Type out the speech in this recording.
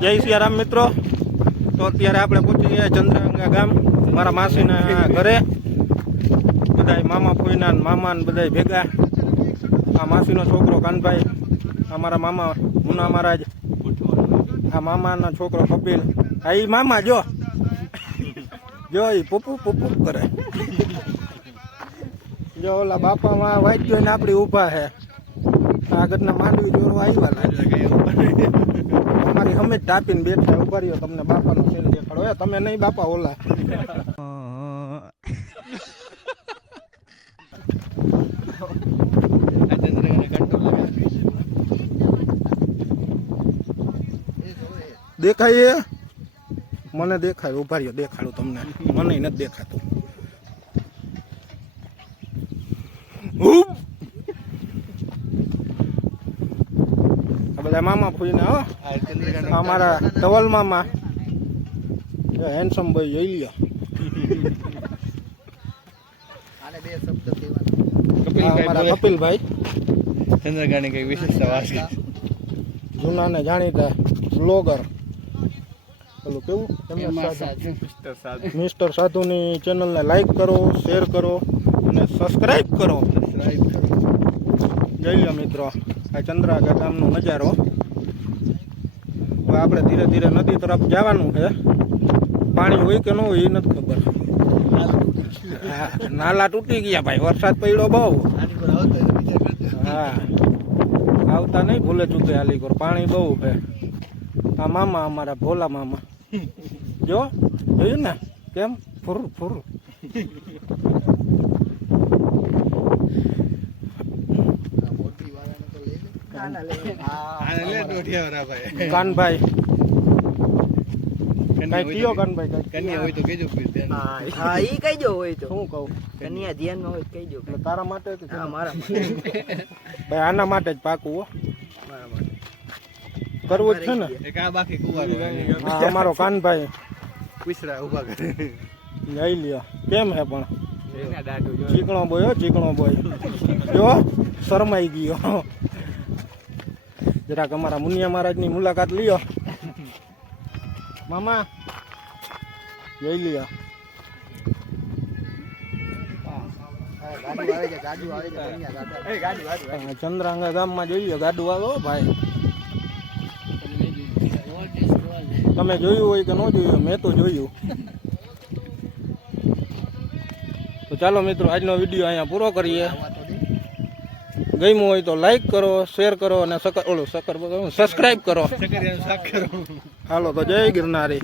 જય સિયારામ મિત્રો. તો અત્યારે આપણે પહોંચી ગયા ચંદ્રગંગા ગામ, મારા માસીના ઘરે. બધા મામા ફોઈના મામા ને બધા ભેગા. આ માસીનો છોકરો કાનભાઈ, આ મારા મામા મુના મહારાજ, આ મામાનો છોકરો કપિલ. આ એ મામા જો. જો એ પુપુ પુપુ કરે. જો ઓલા બાપામાં વાંચ્યો ને આપણી ઊભા છે આગળના માંડવી જોરો આવ્યા લાગે ટાપીને બેઠા ઊભા રહ્યો, તમને બાપાનો સેલ દેખાડો. એ તમે નહીં, બાપા ઓલા. દેખાય? મને દેખાય, ઊભા રહ્યો, દેખાડું તમને. મને નથી દેખાતું ઉપ! આ બધા મામા ફૂઈને હો. અમારા ધવલ મામા. હેન્ડસમ ભાઈ જોઈ લ્યો. અમારા કપિલભાઈ. ચંદ્રકાની કઈ વિશેષતા વાત જૂના ને જાણીતા બ્લોગર પેલું કેવું? મિસ્ટર સાધુની ચેનલને લાઈક કરો શેર કરો અને સબસ્ક્રાઈબ કરો. જઈ લો મિત્રો. આ ચંદ્રાગા ગામનો નજારો આપણે ધીરે ધીરે નદી તરફ જવાનું છે. પાણી હોય કે ન હોય એ નથી ખબર. નાલા તૂટી ગયા ભાઈ, વરસાદ પડ્યો બહુ. હા, આવતા નહીં ભૂલે ચૂકે હાલી કર પાણી બહુ છે. આ મામા અમારા ભોલા મામા. જો, જોયું ને? કેમ? ફૂર, ફુર. કાનભાઈ કઈ કયો કાનભાઈ કન્યા હોય તો કેજો. હા ઈ કઈજો હોય તો. શું કહું? કન્યા ધ્યાનમાં હોય તો તારા માટે કે મારા ભાઈ આના માટે જ પાકું હો. મારા માટે. કરવું જ છે ને? એક આ બાકી કુવારો હા અમારો કાનભાઈ. પૂછડા ઊભા કરે. લઈ લ્યો. કેમ હે પણ? ચીકણો બોયો હો, ચીકણો બોય. જો શરમાઈ ગયો. જરાક અમારા મુનિયા મહારાજની મુલાકાત લ્યો. મામા, જઈ લ્યો. ચંદ્રાંગા ગામમાં જોઈ લો ગાડું આવે ભાઈ. તમે જોયું હોય કે ન જોયું મેં તો જોયું. તો ચાલો મિત્રો, આજનો વીડિયો અહીંયા પૂરો કરીએ. ગમ્યું હોય તો લાઈક કરો શેર કરો અને સકર ઓલું સકર સબસ્ક્રાઈબ કરો. કરો. હાલો તો જય ગિરનારી.